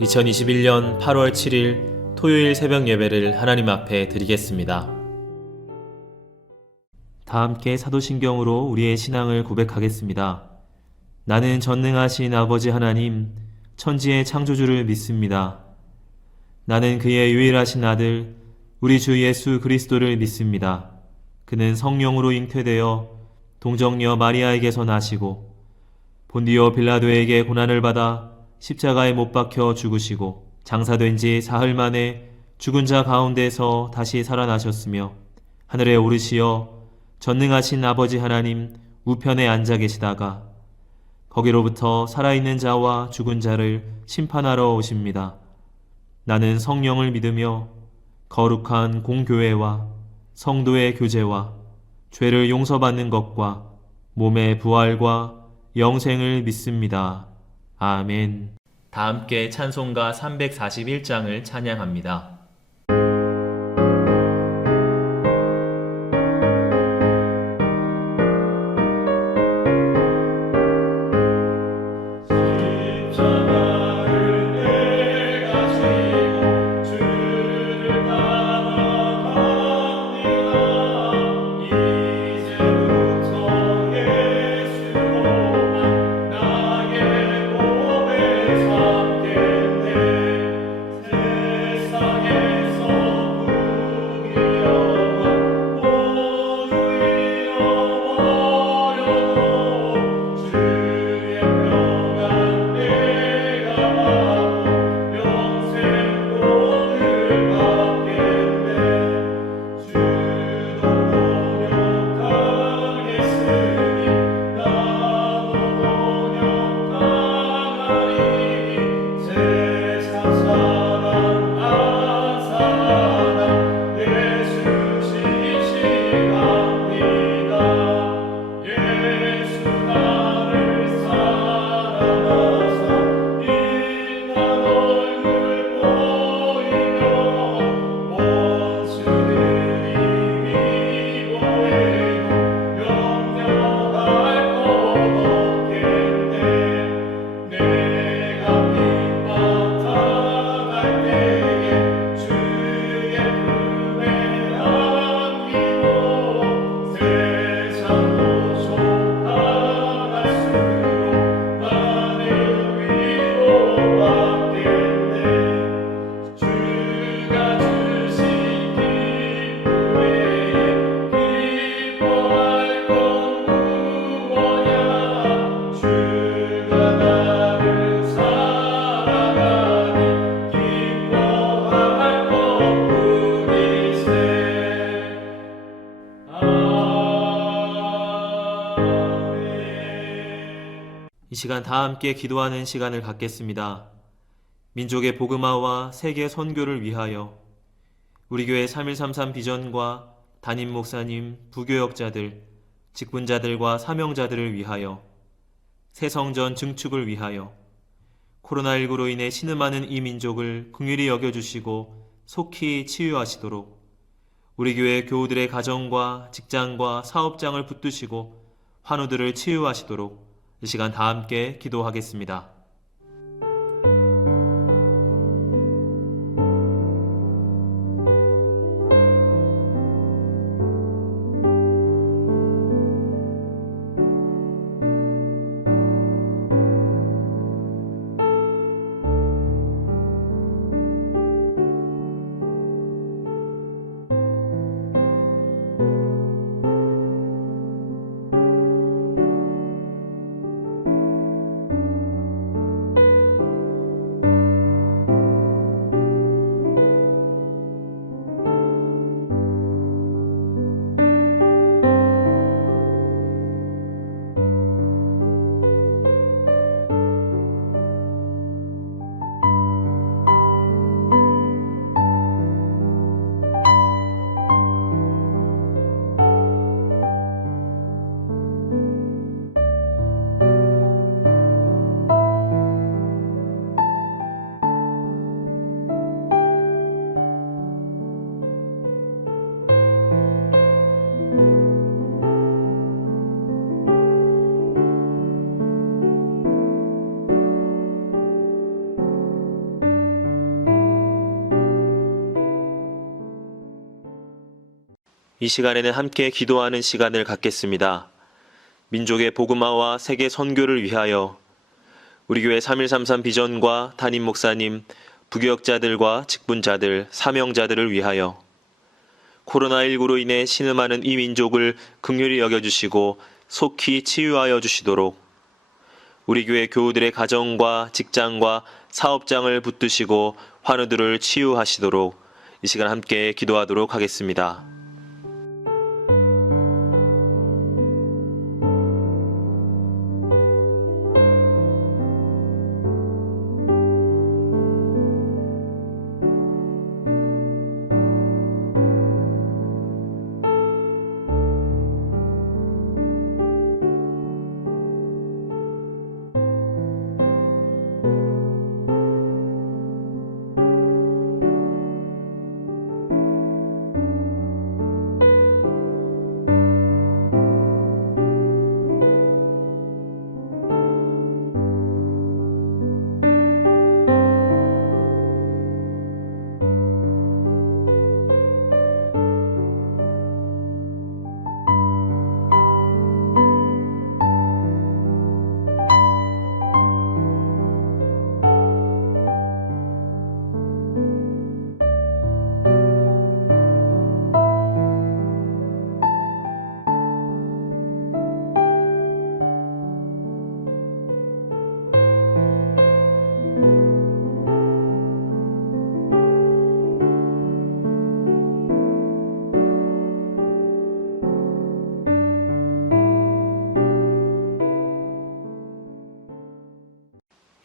2021년 8월 7일 토요일 새벽 예배를 하나님 앞에 드리겠습니다. 다 함께 사도신경으로 우리의 신앙을 고백하겠습니다. 나는 전능하신 아버지 하나님, 천지의 창조주를 믿습니다. 나는 그의 유일하신 아들, 우리 주 예수 그리스도를 믿습니다. 그는 성령으로 잉태되어 동정녀 마리아에게서 나시고 본디오 빌라도에게 고난을 받아 십자가에 못 박혀 죽으시고 장사된 지 사흘 만에 죽은 자 가운데서 다시 살아나셨으며 하늘에 오르시어 전능하신 아버지 하나님 우편에 앉아 계시다가 거기로부터 살아있는 자와 죽은 자를 심판하러 오십니다. 나는 성령을 믿으며 거룩한 공교회와 성도의 교제와 죄를 용서받는 것과 몸의 부활과 영생을 믿습니다. 아멘. 다 함께 찬송가 341장을 찬양합니다. 이 시간 다 함께 기도하는 시간을 갖겠습니다. 민족의 복음화와 세계 선교를 위하여 우리 교회 3133 비전과 담임 목사님, 부교역자들, 직분자들과 사명자들을 위하여 새성전 증축을 위하여 코로나19로 인해 신음하는 이 민족을 긍휼히 여겨주시고 속히 치유하시도록 우리 교회 교우들의 가정과 직장과 사업장을 붙드시고 환우들을 치유하시도록 이 시간 다 함께 기도하겠습니다. 이 시간에는 함께 기도하는 시간을 갖겠습니다. 민족의 복음화와 세계 선교를 위하여 우리 교회 3133 비전과 담임 목사님, 부교역자들과 직분자들, 사명자들을 위하여 코로나19로 인해 신음하는 이 민족을 긍휼히 여겨주시고 속히 치유하여 주시도록 우리 교회 교우들의 가정과 직장과 사업장을 붙드시고 환우들을 치유하시도록 이 시간 함께 기도하도록 하겠습니다.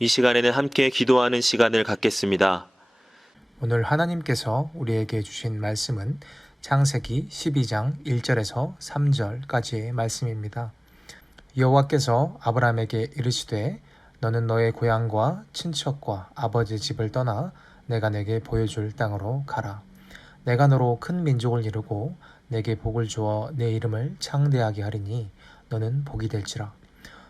이 시간에는 함께 기도하는 시간을 갖겠습니다. 오늘 하나님께서 우리에게 주신 말씀은 창세기 12장 1절에서 3절까지의 말씀입니다. 여호와께서 아브라함에게 이르시되 너는 너의 고향과 친척과 아버지 집을 떠나 내가 내게 보여줄 땅으로 가라. 내가 너로 큰 민족을 이루고 내게 복을 주어 내 이름을 창대하게 하리니 너는 복이 될지라.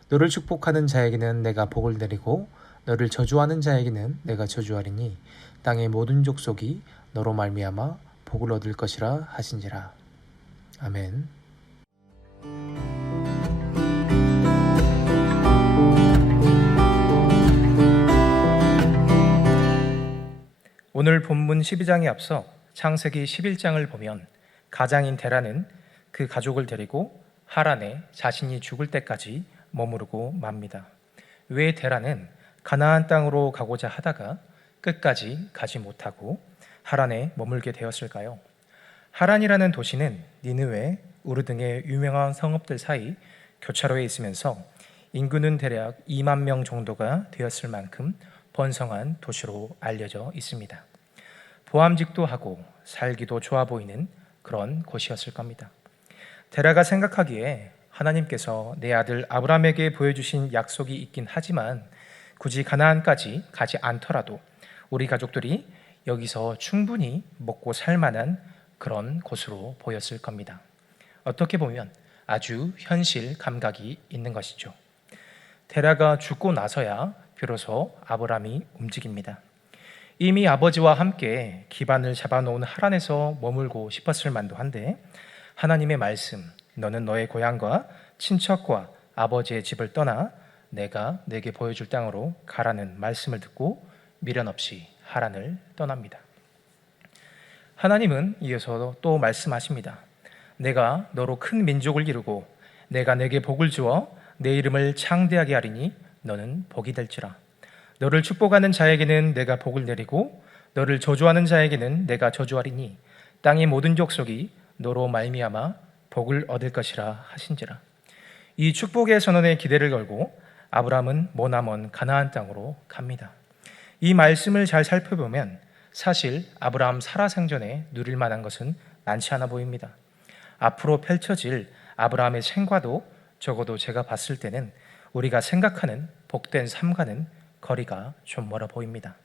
너를 축복하는 자에게는 내가 복을 내리고 너를 저주하는 자에게는 내가 저주하리니 땅의 모든 족속이 너로 말미암아 복을 얻을 것이라 하신지라. 아멘. 오늘 본문 12장에 앞서 창세기 11장을 보면 가장인 데라는 그 가족을 데리고 하란에 자신이 죽을 때까지 머무르고 맙니다. 왜 데라는 가나안 땅으로 가고자 하다가 끝까지 가지 못하고 하란에 머물게 되었을까요? 하란이라는 도시는 니느웨, 우르 등의 유명한 성읍들 사이 교차로에 있으면서 인구는 대략 2만 명 정도가 되었을 만큼 번성한 도시로 알려져 있습니다. 보암직도 하고 살기도 좋아 보이는 그런 곳이었을 겁니다. 데라가 생각하기에 하나님께서 내 아들 아브라함에게 보여주신 약속이 있긴 하지만 굳이 가나안까지 가지 않더라도 우리 가족들이 여기서 충분히 먹고 살 만한 그런 곳으로 보였을 겁니다. 어떻게 보면 아주 현실 감각이 있는 것이죠. 데라가 죽고 나서야 비로소 아브라함이 움직입니다. 이미 아버지와 함께 기반을 잡아놓은 하란에서 머물고 싶었을 만도 한데 하나님의 말씀, 너는 너의 고향과 친척과 아버지의 집을 떠나 내가 내게 보여줄 땅으로 가라는 말씀을 듣고 미련 없이 하란을 떠납니다. 하나님은 이어서 또 말씀하십니다. 내가 너로 큰 민족을 이루고 내가 내게 복을 주어 내 이름을 창대하게 하리니 너는 복이 될지라. 너를 축복하는 자에게는 내가 복을 내리고 너를 저주하는 자에게는 내가 저주하리니 땅의 모든 족속이 너로 말미암아 복을 얻을 것이라 하신지라. 이 축복의 선언에 기대를 걸고 아브라함은 머나먼 가나안 땅으로 갑니다. 이 말씀을 잘 살펴보면 사실 아브라함 살아생전에 누릴 만한 것은 많지 않아 보입니다. 앞으로 펼쳐질 아브라함의 생과도 적어도 제가 봤을 때는 우리가 생각하는 복된 삶과는 거리가 좀 멀어 보입니다.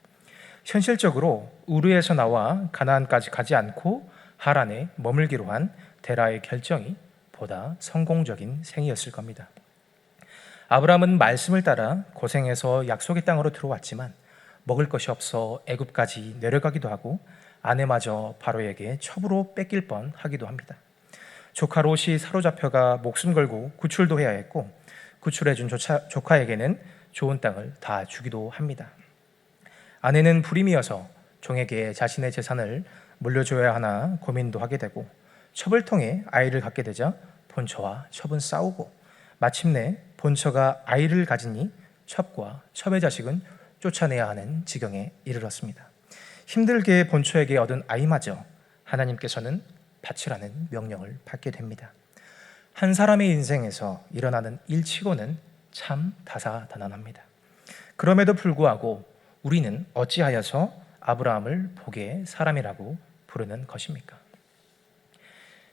현실적으로 우르에서 나와 가나안까지 가지 않고 하란에 머물기로 한 데라의 결정이 보다 성공적인 생이었을 겁니다. 아브라함은 말씀을 따라 고생해서 약속의 땅으로 들어왔지만 먹을 것이 없어 애굽까지 내려가기도 하고 아내마저 바로에게 첩으로 뺏길 뻔하기도 합니다. 조카 롯이 사로잡혀가 목숨 걸고 구출도 해야 했고, 구출해준 조카에게는 좋은 땅을 다 주기도 합니다. 아내는 불임이어서 종에게 자신의 재산을 물려줘야 하나 고민도 하게 되고, 첩을 통해 아이를 갖게 되자 본처와 첩은 싸우고, 마침내 본처가 아이를 가지니 첩과 첩의 자식은 쫓아내야 하는 지경에 이르렀습니다. 힘들게 본처에게 얻은 아이마저 하나님께서는 바치라는 명령을 받게 됩니다. 한 사람의 인생에서 일어나는 일치고는 참 다사다난합니다. 그럼에도 불구하고 우리는 어찌하여서 아브라함을 복의 사람이라고 부르는 것입니까?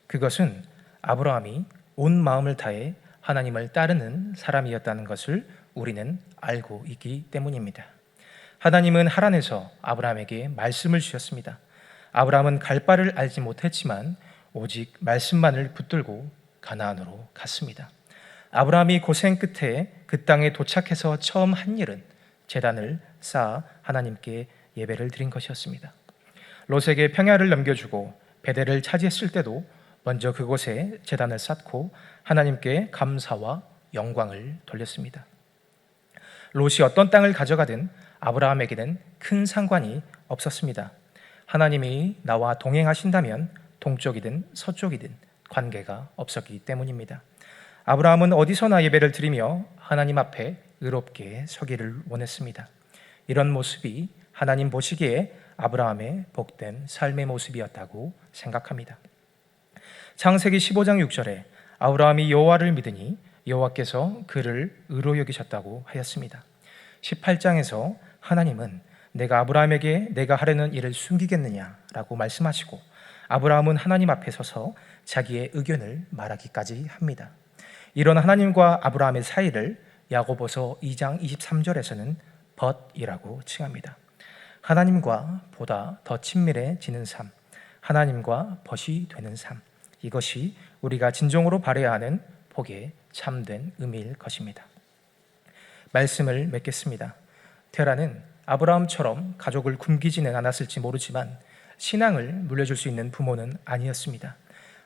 그것은 아브라함이 온 마음을 다해 하나님을 따르는 사람이었다는 것을 우리는 알고 있기 때문입니다. 하나님은 하란에서 아브라함에게 말씀을 주셨습니다. 아브라함은 갈 바를 알지 못했지만 오직 말씀만을 붙들고 가나안으로 갔습니다. 아브라함이 고생 끝에 그 땅에 도착해서 처음 한 일은 제단을 쌓아 하나님께 예배를 드린 것이었습니다. 롯에게 평야를 넘겨주고 베델을 차지했을 때도 먼저 그곳에 제단을 쌓고 하나님께 감사와 영광을 돌렸습니다. 롯이 어떤 땅을 가져가든 아브라함에게는 큰 상관이 없었습니다. 하나님이 나와 동행하신다면 동쪽이든 서쪽이든 관계가 없었기 때문입니다. 아브라함은 어디서나 예배를 드리며 하나님 앞에 의롭게 서기를 원했습니다. 이런 모습이 하나님 보시기에 아브라함의 복된 삶의 모습이었다고 생각합니다. 창세기 15장 6절에 아브라함이 여호와를 믿으니 여호와께서 그를 의로 여기셨다고 하였습니다. 18장에서 하나님은 내가 아브라함에게 내가 하려는 일을 숨기겠느냐라고 말씀하시고 아브라함은 하나님 앞에 서서 자기의 의견을 말하기까지 합니다. 이런 하나님과 아브라함의 사이를 야고보서 2장 23절에서는 벗이라고 칭합니다. 하나님과 보다 더 친밀해지는 삶, 하나님과 벗이 되는 삶, 이것이 우리가 진정으로 바라야 하는 복의 참된 의미일 것입니다. 말씀을 맺겠습니다. 테라는 아브라함처럼 가족을 굶기지는 않았을지 모르지만 신앙을 물려줄 수 있는 부모는 아니었습니다.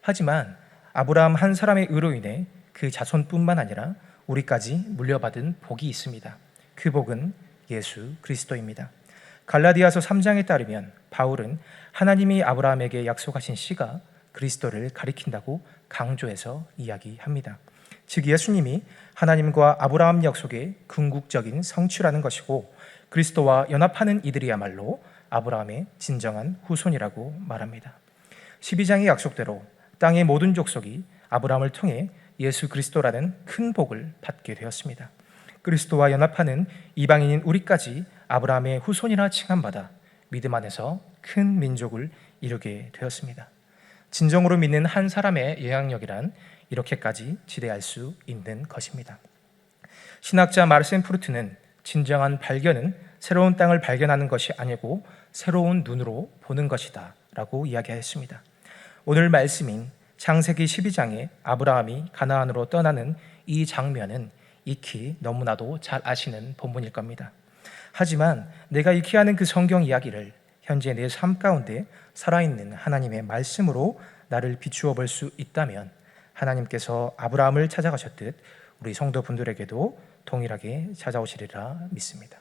하지만 아브라함 한 사람의 의로 인해 그 자손뿐만 아니라 우리까지 물려받은 복이 있습니다. 그 복은 예수 그리스도입니다. 갈라디아서 3장에 따르면 바울은 하나님이 아브라함에게 약속하신 씨가 그리스도를 가리킨다고 강조해서 이야기합니다. 즉 예수님이 하나님과 아브라함 약속의 궁극적인 성취라는 것이고 그리스도와 연합하는 이들이야말로 아브라함의 진정한 후손이라고 말합니다. 12장의 약속대로 땅의 모든 족속이 아브라함을 통해 예수 그리스도라는 큰 복을 받게 되었습니다. 그리스도와 연합하는 이방인인 우리까지 아브라함의 후손이라 칭함받아 믿음 안에서 큰 민족을 이루게 되었습니다. 진정으로 믿는 한 사람의 영향력이란 이렇게까지 지대할 수 있는 것입니다. 신학자 마르센 프루트는 진정한 발견은 새로운 땅을 발견하는 것이 아니고 새로운 눈으로 보는 것이다 라고 이야기하였습니다. 오늘 말씀인 창세기 12장에 아브라함이 가나안으로 떠나는 이 장면은 익히 너무나도 잘 아시는 본문일 겁니다. 하지만 내가 익히 아는 그 성경 이야기를 현재 내 삶 가운데 살아있는 하나님의 말씀으로 나를 비추어 볼 수 있다면 하나님께서 아브라함을 찾아가셨듯 우리 성도분들에게도 동일하게 찾아오시리라 믿습니다.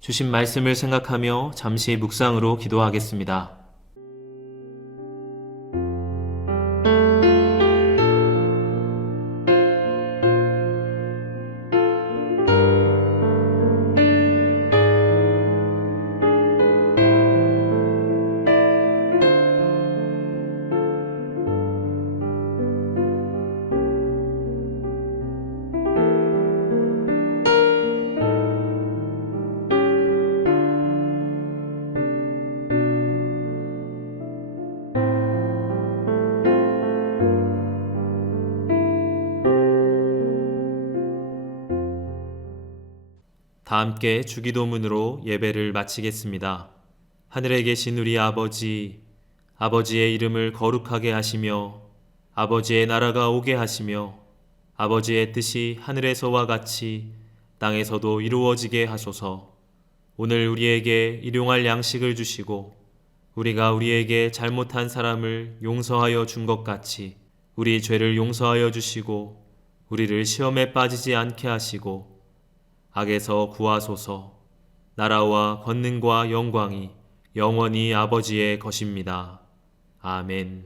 주신 말씀을 생각하며 잠시 묵상으로 기도하겠습니다. 다 함께 주기도문으로 예배를 마치겠습니다. 하늘에 계신 우리 아버지, 아버지의 이름을 거룩하게 하시며 아버지의 나라가 오게 하시며 아버지의 뜻이 하늘에서와 같이 땅에서도 이루어지게 하소서. 오늘 우리에게 일용할 양식을 주시고 우리가 우리에게 잘못한 사람을 용서하여 준 것 같이 우리 죄를 용서하여 주시고 우리를 시험에 빠지지 않게 하시고 악에서 구하소서. 나라와 권능과 영광이 영원히 아버지의 것입니다. 아멘.